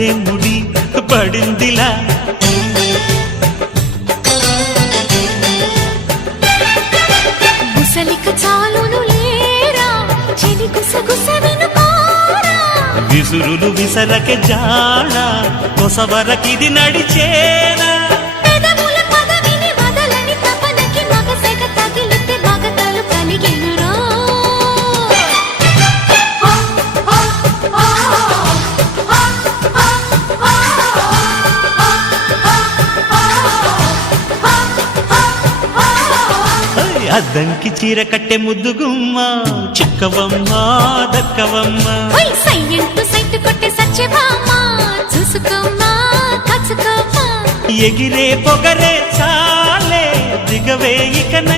భలే ముడి పడిందిలా గుసలిక చాలును లేరా చెలి గుసగుస వినుకోరా విసురులు విసరకే జాడ కొసవరకిది నడిచేనా పెదవుల పదవిని వదలని తపనకి మగసెగ తగిలితే మగతలు కలిగెనురా అద్దంకి చీర కట్టె ముద్దుగుమ్మ చిక్కవమ్మ దక్కవమ్మ సైయంటు సైటు కొట్టే సత్యభామ చూసుకోమ్మా కచ్చుకోమ్మా ఎగిరే పొగరే చాలే దిగవే ఇక